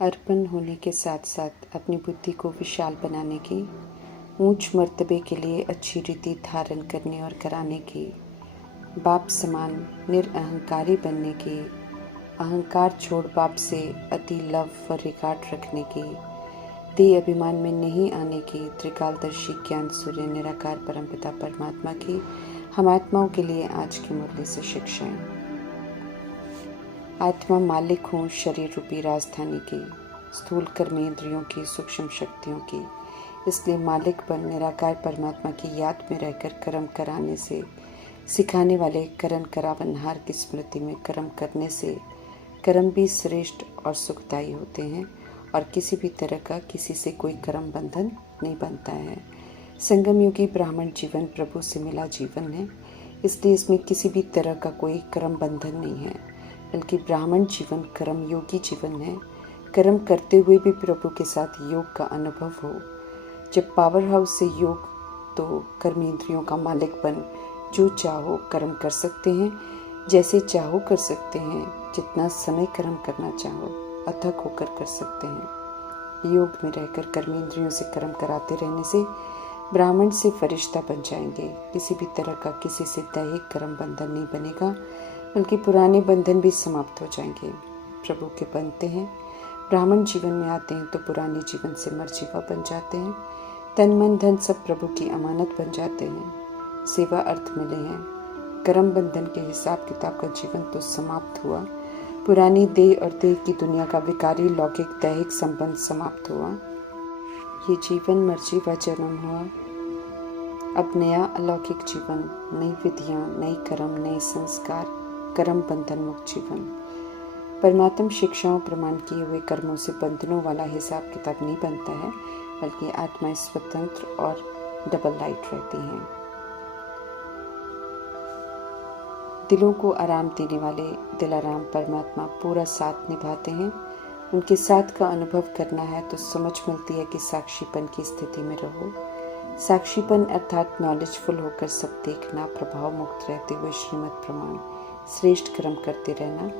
अर्पण होने के साथ साथ अपनी बुद्धि को विशाल बनाने की, ऊंच मर्तबे के लिए अच्छी रीति धारण करने और कराने की, बाप समान निरअहंकारी बनने की, अहंकार छोड़ बाप से अति लव व रिगार्ड रखने की, देह अभिमान में नहीं आने की, त्रिकालदर्शी ज्ञान सूर्य निराकार परमपिता परमात्मा की हम आत्माओं के लिए आज की मुरली से शिक्षाएं। आत्मा मालिक हूँ शरीर रूपी राजधानी की, स्थूल कर्मेंद्रियों की, सूक्ष्म शक्तियों की। इसलिए मालिक बन निराकार परमात्मा की याद में रहकर कर्म कराने से, सिखाने वाले करण करावनहार की स्मृति में कर्म करने से कर्म भी श्रेष्ठ और सुखदायी होते हैं और किसी भी तरह का किसी से कोई कर्म बंधन नहीं बनता है। संगम युगी ब्राह्मण जीवन प्रभु से मिला जीवन है, इसलिए इसमें किसी भी तरह का कोई कर्म बंधन नहीं है, बल्कि ब्राह्मण जीवन कर्म योगी जीवन है। कर्म करते हुए भी प्रभु के साथ योग का अनुभव हो। जब पावर हाउस से योग, तो कर्मेंद्रियों का मालिक बन जो चाहो कर्म कर सकते हैं, जैसे चाहो कर सकते हैं, जितना समय कर्म करना चाहो अथक होकर कर सकते हैं। योग में रहकर कर्मेंद्रियों से कर्म कराते रहने से ब्राह्मण से फरिश्ता बन जाएंगे। किसी भी तरह का किसी से दैहिक कर्म बंधन नहीं बनेगा, बल्कि पुराने बंधन भी समाप्त हो जाएंगे। प्रभु के बनते हैं, ब्राह्मण जीवन में आते हैं तो पुराने जीवन से मर्जीवा बन जाते हैं। तन मन धन सब प्रभु की अमानत बन जाते हैं। सेवा अर्थ मिले हैं। कर्म बंधन के हिसाब किताब का जीवन तो समाप्त हुआ। पुरानी देह और देह की दुनिया का विकारी लौकिक दैहिक संबंध समाप्त हुआ। ये जीवन मर्जीवा जन्म हुआ। अब नया अलौकिक जीवन, नई विधियाँ, नई कर्म, नए संस्कार, कर्म बंधन मुक्त जीवन। परमात्म शिक्षाओं प्रमाण किए हुए कर्मों से बंधनों वाला हिसाब किताब नहीं बनता है, बल्कि आत्माएं स्वतंत्र और डबल लाइट रहती हैं। दिलों को आराम देने वाले दिलाराम परमात्मा पूरा साथ निभाते हैं। उनके साथ का अनुभव करना है तो समझ मिलती है कि साक्षीपन की स्थिति में रहो। साक्षीपन अर्थात नॉलेजफुल होकर सब देखना, प्रभाव मुक्त रहते हुए श्रीमत प्रमाण, श्रेष्ठ कर्म करते रहना,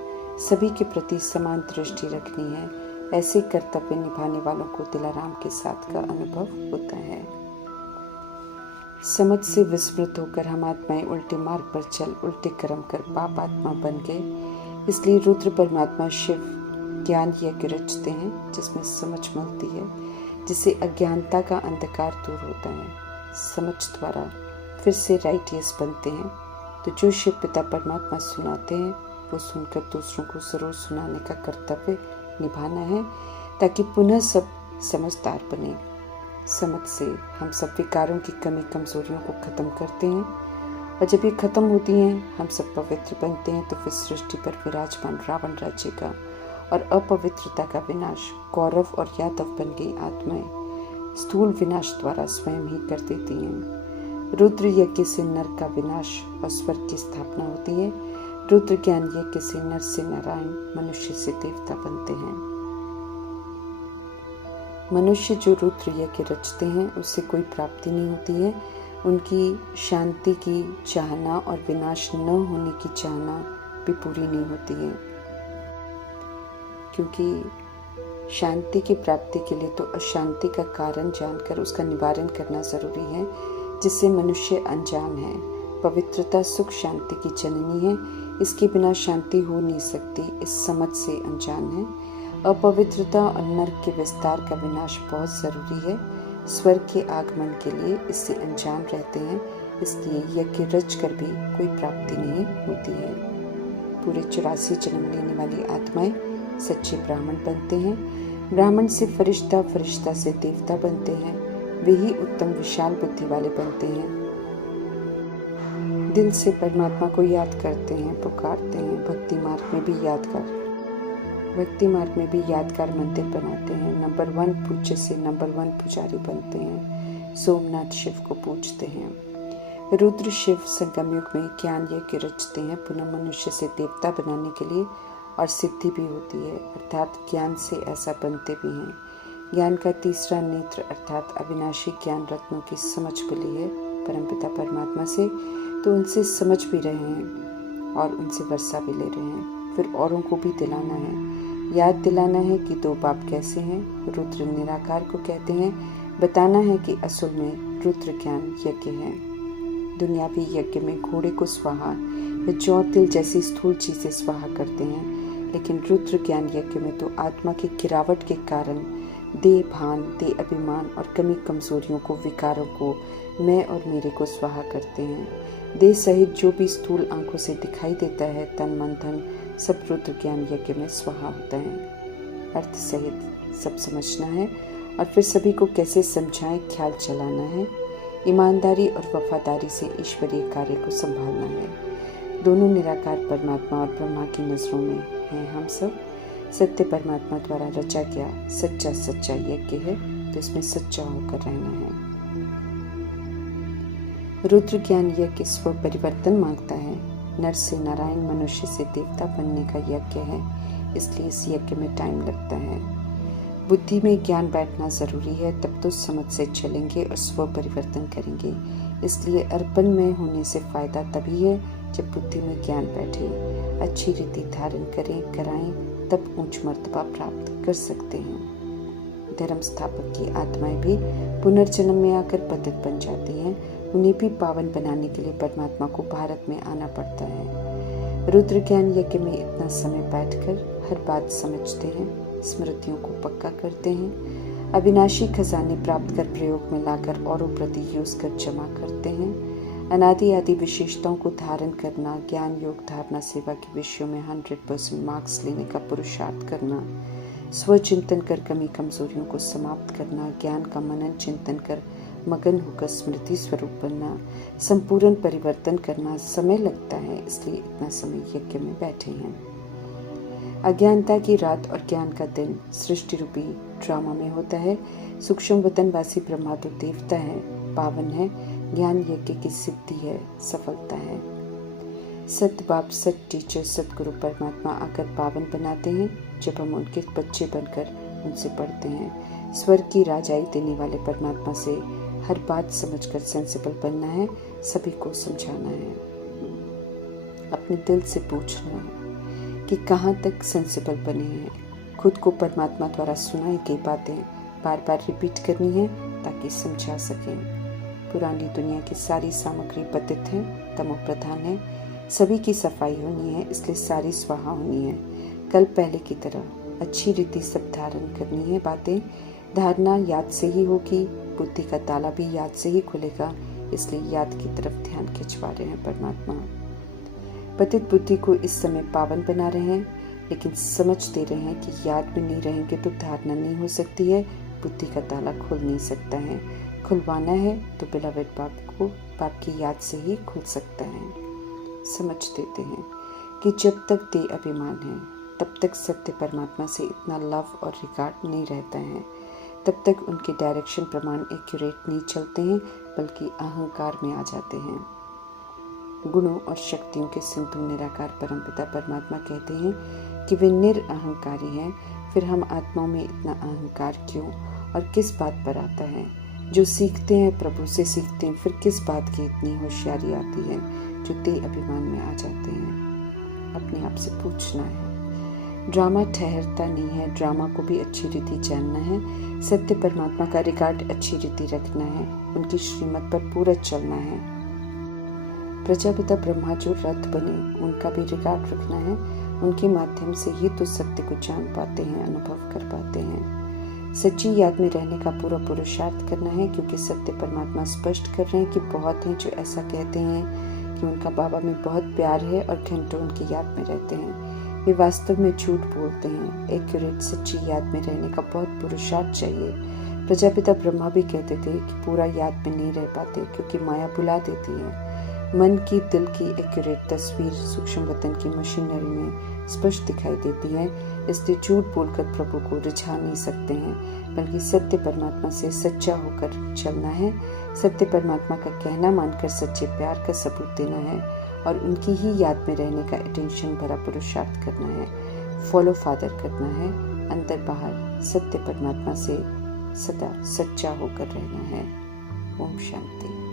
सभी के प्रति समान दृष्टि रखनी है। ऐसे कर्तव्य निभाने वालों को दिलाराम के साथ का अनुभव होता है। समझ से विस्मृत होकर हम आत्माएं उल्टे मार्ग पर चल उल्टे कर्म कर पाप आत्मा बन गए। इसलिए रुद्र परमात्मा शिव ज्ञान यज्ञ रचते हैं, जिसमें समझ मिलती है, जिससे अज्ञानता का अंधकार दूर होता है। समझ द्वारा फिर से राइटियस बनते हैं। तो जो शिव पिता परमात्मा सुनाते हैं, वो सुनकर दूसरों को जरूर सुनाने का कर्तव्य निभाना है, ताकि पुनः सब समझदार बने। समझ से हम सब विकारों की कमी कमजोरियों को खत्म करते हैं, और जब ये खत्म होती हैं, हम सब पवित्र बनते हैं। तो फिर सृष्टि पर विराजमान रावण राज्य का और अपवित्रता का विनाश कौरव और यादव बन गई आत्माएं स्थूल विनाश द्वारा स्वयं ही कर देती हैं। रुद्र यज्ञ से नर का विनाश और स्वर्ग की स्थापना होती है। रुद्र ज्ञान यज्ञ से नर से नारायण, मनुष्य से देवता बनते हैं। मनुष्य जो रुद्र यज्ञ रचते हैं, उससे कोई प्राप्ति नहीं होती है। उनकी शांति की चाहना और विनाश न होने की चाहना भी पूरी नहीं होती है, क्योंकि शांति की प्राप्ति के लिए तो अशांति का कारण जानकर उसका निवारण करना जरूरी है, जिससे मनुष्य अनजान है। पवित्रता सुख शांति की जननी है, इसके बिना शांति हो नहीं सकती। इस समझ से अनजान है। अपवित्रता और नरक के विस्तार का विनाश बहुत जरूरी है स्वर्ग के आगमन के लिए। इससे अनजान रहते हैं, इसलिए यज्ञ रच कर भी कोई प्राप्ति नहीं होती है। पूरे 84 जन्म लेने वाली आत्माएं सच्चे ब्राह्मण बनते हैं। ब्राह्मण से फरिश्ता, फरिश्ता से देवता बनते हैं। वे ही उत्तम विशाल बुद्धि वाले बनते हैं। दिल से परमात्मा को याद करते हैं, पुकारते हैं। भक्ति मार्ग में भी यादगार मंदिर बनाते हैं। नंबर 1 पूज्य से नंबर 1 पुजारी बनते हैं। सोमनाथ शिव को पूजते हैं। रुद्र शिव संगम युग में ज्ञान यज्ञ रचते हैं, पुनः मनुष्य से देवता बनाने के लिए, और सिद्धि भी होती है, अर्थात ज्ञान से ऐसा बनते भी हैं। ज्ञान का तीसरा नेत्र अर्थात अविनाशी ज्ञान रत्नों की समझ मिली है परमपिता परमात्मा से, तो उनसे समझ भी रहे हैं और उनसे वर्षा भी ले रहे हैं। फिर औरों को भी दिलाना है। याद दिलाना है कि दो बाप कैसे हैं। रुद्र निराकार को कहते हैं। बताना है कि असल में रुद्र ज्ञान यज्ञ है। दुनियावी यज्ञ में घोड़े को स्वाहा या जौ तिल जैसी स्थूल चीजें स्वाहा करते हैं, लेकिन रुद्र ज्ञान यज्ञ में तो आत्मा की गिरावट के कारण देह भान, देह अभिमान और कमी कमजोरियों को, विकारों को, मैं और मेरे को स्वाहा करते हैं। देह सहित जो भी स्थूल आंखों से दिखाई देता है, तन मन धन सब रुद्र ज्ञान यज्ञ में स्वाहा होता है। अर्थ सहित सब समझना है और फिर सभी को कैसे समझाएं, ख्याल चलाना है। ईमानदारी और वफादारी से ईश्वरीय कार्य को संभालना है। दोनों निराकार परमात्मा और ब्रह्मा की नजरों में हैं हम सब। सत्य परमात्मा द्वारा रचा गया सच्चा यज्ञ है, तो इसमें सच्चा होकर रहना है। रुद्र ज्ञान यज्ञ स्व परिवर्तन मांगता है। नर से नारायण, मनुष्य से देवता बनने का यज्ञ है, इसलिए इस यज्ञ में टाइम लगता है। बुद्धि में ज्ञान बैठना जरूरी है, तब तो समझ से चलेंगे और स्व परिवर्तन करेंगे। इसलिए अर्पण में होने से फायदा तभी है जब बुद्धि में ज्ञान बैठे। अच्छी रीति धारण करें, कराएं, तब ऊंच मर्तबा प्राप्त कर सकते हैं। धर्म स्थापक की आत्माएं भी पुनर्जन्म में आकर पतित बन जाती हैं। उन्हें भी पावन बनाने के लिए परमात्मा को भारत में आना पड़ता है। रुद्र ज्ञान यज्ञ में इतना समय बैठकर हर बात समझते हैं, स्मृतियों को पक्का करते हैं, अविनाशी खजाने प्राप्त कर प्रयोग में लाकर औरों प्रति यूज कर जमा करते हैं। अनादि आदि विशेषताओं को धारण करना, ज्ञान योग धारणा सेवा के विषयों में 100% मार्क्स लेने का पुरुषार्थ करना, स्वचिंतन कर कमी कमजोरियों को समाप्त करना, ज्ञान का मनन चिंतन कर मगन होकर स्मृति स्वरूप बनना, संपूर्ण परिवर्तन करना समय लगता है, इसलिए इतना समय यज्ञ में बैठे हैं। अज्ञानता की रात और ज्ञान का दिन सृष्टि रूपी ड्रामा में होता है। सूक्ष्म वतनवासी ब्रह्मा तो देवता है, पावन है। ज्ञान यज्ञ की सिद्धि है, सफलता है। सत बाप, सत टीचर, सतगुरु परमात्मा आकर पावन बनाते हैं जब हम उनके बच्चे बनकर उनसे पढ़ते हैं। स्वर्ग की राजाई देने वाले परमात्मा से हर बात समझकर सेंसिबल बनना है, सभी को समझाना है। अपने दिल से पूछना है कि कहाँ तक सेंसिबल बने हैं। खुद को परमात्मा द्वारा सुनाई गई बातें बार बार रिपीट करनी है ताकि समझा सकें। पुरानी दुनिया की सारी सामग्री पतित है, तमो प्रधान है। सभी की सफाई होनी है, इसलिए सारी स्वाहा होनी है। कल पहले की तरह अच्छी रीति सब धारण करनी है। बातें धारणा याद से ही होगी, बुद्धि का ताला भी याद से ही खुलेगा, इसलिए याद की तरफ ध्यान खिंचवा रहे हैं परमात्मा। पतित बुद्धि को इस समय पावन बना रहे हैं, लेकिन समझ दे रहे हैं कि याद में नहीं रहेंगे तो धारणा नहीं हो सकती है, बुद्धि का ताला खुल नहीं सकता है। खुलवाना है तो बिलावट बाप की याद से ही खुल सकता है। समझ देते हैं कि जब तक देह अभिमान है तब तक सत्य परमात्मा से इतना लव और रिगार्ड नहीं रहता है, तब तक उनके डायरेक्शन प्रमाण एक्यूरेट नहीं चलते हैं, बल्कि अहंकार में आ जाते हैं। गुणों और शक्तियों के सिंधु निराकार परमपिता परमात्मा कहते हैं कि वे निरअहंकारी हैं। फिर हम आत्माओं में इतना अहंकार क्यों और किस बात पर आता है? जो सीखते हैं प्रभु से सीखते हैं, फिर किस बात की इतनी होशियारी आती है जो देह अभिमान में आ जाते हैं? अपने आप से पूछना है। ड्रामा ठहरता नहीं है, ड्रामा को भी अच्छी रीति जानना है। सत्य परमात्मा का रिकॉर्ड अच्छी रीति रखना है, उनकी श्रीमत पर पूरा चलना है। प्रजापिता ब्रह्मा जो रथ बने उनका भी रिकॉर्ड रखना है। उनके माध्यम से ही तो सत्य को जान पाते हैं, अनुभव कर पाते हैं। सच्ची याद में रहने का पूरा पुरुषार्थ करना है, क्योंकि सत्य परमात्मा स्पष्ट कर रहे हैं कि बहुत हैं जो ऐसा कहते हैं कि उनका बाबा में बहुत प्यार है और घंटों उनकी याद में रहते हैं। वे वास्तव में झूठ बोलते हैं। एक्यूरेट सच्ची याद में रहने का बहुत पुरुषार्थ चाहिए। प्रजापिता ब्रह्मा भी कहते थे कि पूरा याद में नहीं रह पाते, क्योंकि माया बुला देती है। मन की, दिल की एक्यूरेट तस्वीर सूक्ष्म वतन की मशीनरी में स्पष्ट दिखाई देती है, इसलिए झूठ बोलकर प्रभु को रिझा नहीं सकते हैं, बल्कि सत्य परमात्मा से सच्चा होकर चलना है। सत्य परमात्मा का कहना मानकर सच्चे प्यार का सबूत देना है और उनकी ही याद में रहने का अटेंशन भरा पुरुषार्थ करना है। फॉलो फादर करना है। अंदर बाहर सत्य परमात्मा से सदा सच्चा होकर रहना है। ओम शांति।